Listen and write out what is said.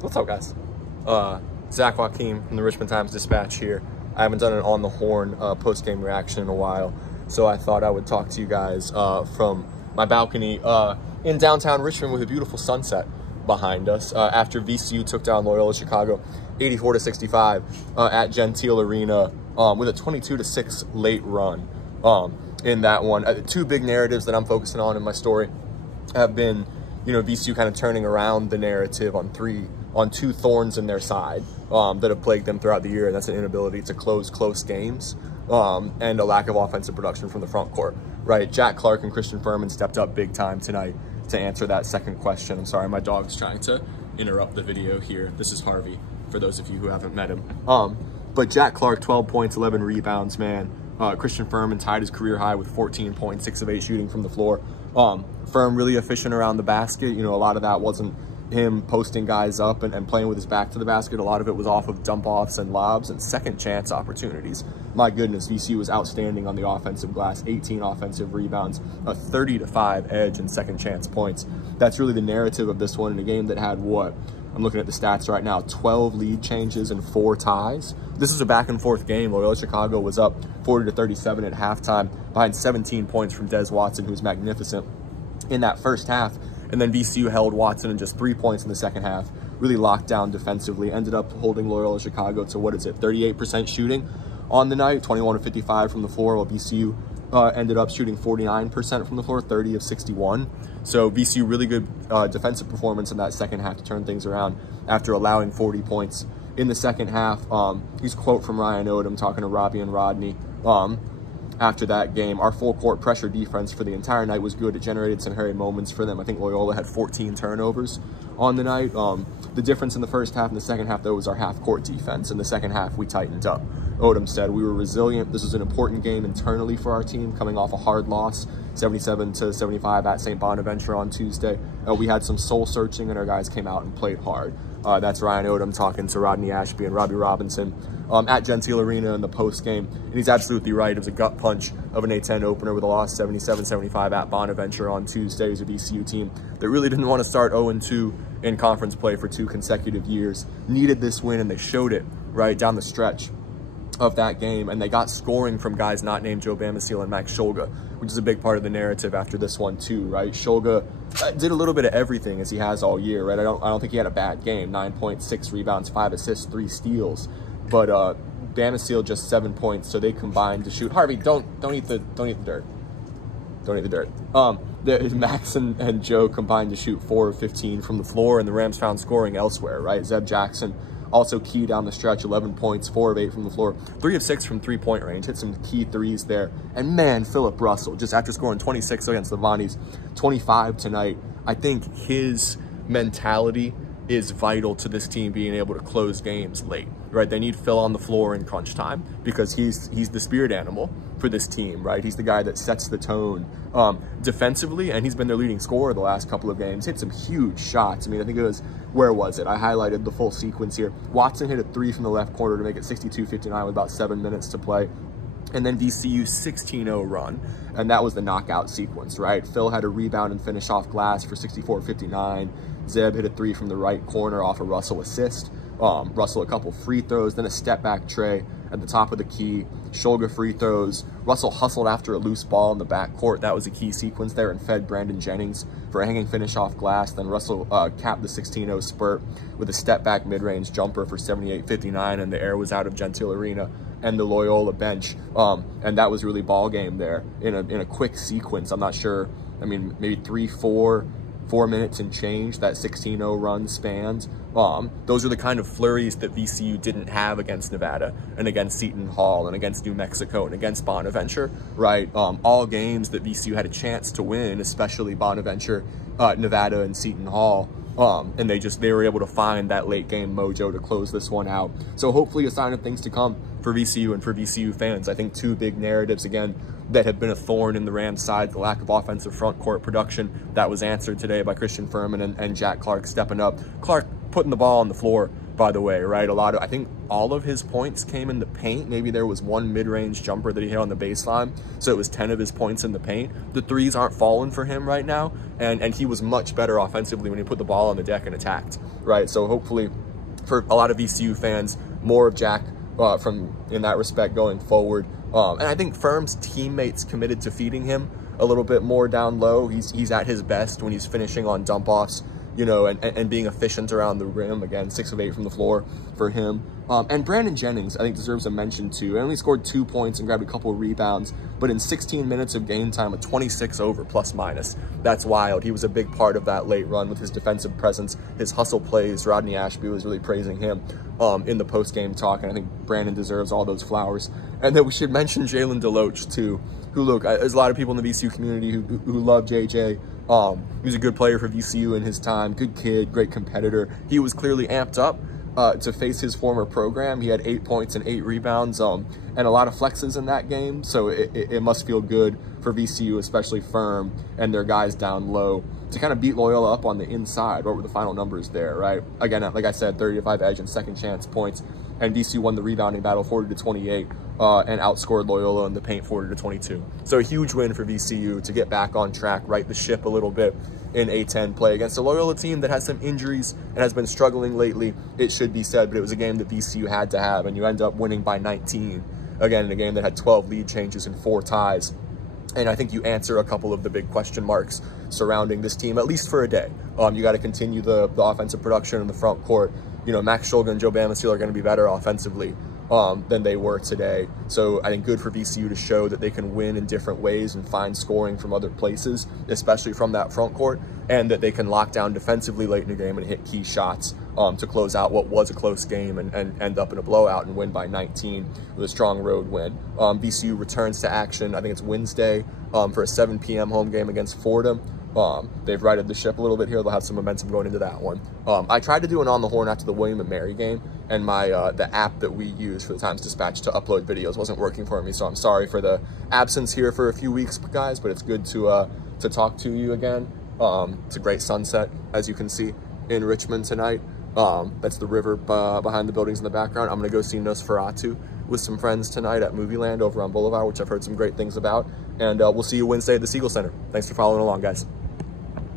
What's up, guys? Joachim from the Richmond Times-Dispatch here. I haven't done an on the horn post-game reaction in a while, so I thought I would talk to you guys from my balcony in downtown Richmond with a beautiful sunset behind us after VCU took down Loyola Chicago 84-65 at Gentile Arena with a 22-6 late run in that one. Two big narratives that I'm focusing on in my story have been, you know, VCU kind of turning around the narrative on two thorns in their side that have plagued them throughout the year, and that's an inability to close close games and a lack of offensive production from the front court, right? Jack Clark and Christian Furman stepped up big time tonight to answer that second question. I'm sorry, my dog's trying to interrupt the video here. This is Harvey, for those of you who haven't met him. But Jack Clark, 12 points, 11 rebounds, man. Christian Furman tied his career high with 14 points, 6 of 8 shooting from the floor. Firm really efficient around the basket. You know, a lot of that wasn't him posting guys up and playing with his back to the basket. A lot of it was off of dump-offs and lobs and second chance opportunities. My goodness, VCU was outstanding on the offensive glass, 18 offensive rebounds, a 30-5 edge and second chance points. That's really the narrative of this one in a game that had what? I'm looking at the stats right now, 12 lead changes and 4 ties. This is a back and forth game. Loyola Chicago was up 40-37 at halftime behind 17 points from Des Watson, who was magnificent in that first half. And then VCU held Watson in just 3 points in the second half, really locked down defensively, ended up holding Loyola Chicago to, 38% shooting on the night, 21-55 from the floor, while VCU ended up shooting 49% from the floor, 30 of 61. So VCU really good defensive performance in that second half to turn things around after allowing 40 points in the second half. Here's a quote from Ryan Odom talking to Robbie and Rodney after that game. Our full court pressure defense for the entire night was good. It generated some hairy moments for them. I think Loyola had 14 turnovers on the night. The difference in the first half and the second half, though, was our half court defense. In the second half, we tightened up. Odom said, we were resilient. This was an important game internally for our team, coming off a hard loss, 77-75 at St. Bonaventure on Tuesday. We had some soul searching and our guys came out and played hard. That's Ryan Odom talking to Rodney Ashby and Robbie Robinson at Gentile Arena in the post game. And he's absolutely right. It was a gut punch of an A-10 opener with a loss 77-75 at Bonaventure on Tuesday. It was a VCU team that really didn't want to start 0-2 in conference play for 2 consecutive years. Needed this win, and they showed it right down the stretch of that game, and they got scoring from guys not named Joe Bamasiel and Max Shulga, which is a big part of the narrative after this one too, right? Shulga did a little bit of everything as he has all year, right? I don't think he had a bad game. 9.6 rebounds, 5 assists, 3 steals, but Bamasiel just 7 points, so they combined to shoot. Harvey, don't eat the dirt. Don't eat the dirt. Max and Joe combined to shoot 4 of 15 from the floor, and the Rams found scoring elsewhere, right? Zeb Jackson also key down the stretch, 11 points, 4 of 8 from the floor, 3 of 6 from three-point range, hit some key threes there. And man, Philip Russell, just after scoring 26 against the Vonnies, 25 tonight, I think his mentality is vital to this team being able to close games late, right? They need Phil on the floor in crunch time because he's the spirit animal for this team, right? He's the guy that sets the tone defensively, and he's been their leading scorer the last couple of games. Hit some huge shots. I mean, I think it was, where was it? I highlighted the full sequence here. Watson hit a 3 from the left corner to make it 62-59 with about 7 minutes to play. And then VCU 16-0 run, and that was the knockout sequence, right? Phil had a rebound and finish off glass for 64-59. Zeb hit a 3 from the right corner off a Russell assist. Russell a couple free throws, then a step back tray at the top of the key. Shulga free throws. Russell hustled after a loose ball in the backcourt. That was a key sequence there, and fed Brandon Jennings for a hanging finish off glass. Then Russell capped the 16-0 spurt with a step back mid-range jumper for 78-59, and the air was out of Gentile Arena and the Loyola bench. And that was really ball game there in a quick sequence. I'm not sure, I mean, maybe 4 minutes and change that 16-0 run spanned. Those are the kind of flurries that VCU didn't have against Nevada and against Seton Hall and against New Mexico and against Bonaventure, right? All games that VCU had a chance to win, especially Bonaventure, Nevada, and Seton Hall. And they were able to find that late game mojo to close this one out. So hopefully a sign of things to come for VCU and for VCU fans. I think 2 big narratives, again, that have been a thorn in the Rams' side, the lack of offensive front court production that was answered today by Christian Furman and Jack Clark stepping up. Clark putting the ball on the floor by the way, right? I think all of his points came in the paint. Maybe there was one mid-range jumper that he hit on the baseline, so it was 10 of his points in the paint. The threes aren't falling for him right now, and he was much better offensively when he put the ball on the deck and attacked, right? So hopefully, for a lot of VCU fans, more of Jack from in that respect going forward. And I think Firm's teammates committed to feeding him a little bit more down low. He's at his best when he's finishing on dump offs, you know, and being efficient around the rim. Again, 6 of 8 from the floor for him. And Brandon Jennings, I think, deserves a mention too. He only scored 2 points and grabbed a couple of rebounds, but in 16 minutes of game time, a 26 over plus minus. That's wild. He was a big part of that late run with his defensive presence, his hustle plays. Rodney Ashby was really praising him in the post-game talk, and I think Brandon deserves all those flowers. And then we should mention Jalen Deloach too, who, look, there's a lot of people in the VCU community who love JJ. He was a good player for VCU in his time, good kid, great competitor. He was clearly amped up to face his former program. He had 8 points and 8 rebounds and a lot of flexes in that game. So it must feel good for VCU, especially Firm and their guys down low, to kind of beat Loyola up on the inside. What were the final numbers there, right? Again, like I said, 30-5 edge and second chance points. And VCU won the rebounding battle 40-28 and outscored Loyola in the paint 40-22. So a huge win for VCU to get back on track, right the ship a little bit in A10 play against a Loyola team that has some injuries and has been struggling lately, it should be said, but it was a game that VCU had to have, and you end up winning by 19. Again, in a game that had 12 lead changes and 4 ties. And I think you answer a couple of the big question marks surrounding this team, at least for a day. You got to continue the offensive production in the front court. You know, Max Shulga and Joe Bamasteel are going to be better offensively than they were today. So I think good for VCU to show that they can win in different ways and find scoring from other places, especially from that front court, and that they can lock down defensively late in the game and hit key shots to close out what was a close game and end up in a blowout and win by 19 with a strong road win. VCU returns to action, I think it's Wednesday, for a 7 p.m. home game against Fordham. They've righted the ship a little bit here. They'll have some momentum going into that one. I tried to do an On the Horn after the William and Mary game, and my the app that we use for the Times-Dispatch to upload videos wasn't working for me, so I'm sorry for the absence here for a few weeks, guys, but it's good to talk to you again. It's a great sunset, as you can see, in Richmond tonight. That's the river behind the buildings in the background. I'm going to go see Nosferatu with some friends tonight at Movie Land over on Boulevard, which I've heard some great things about. And we'll see you Wednesday at the Siegel Center. Thanks for following along, guys.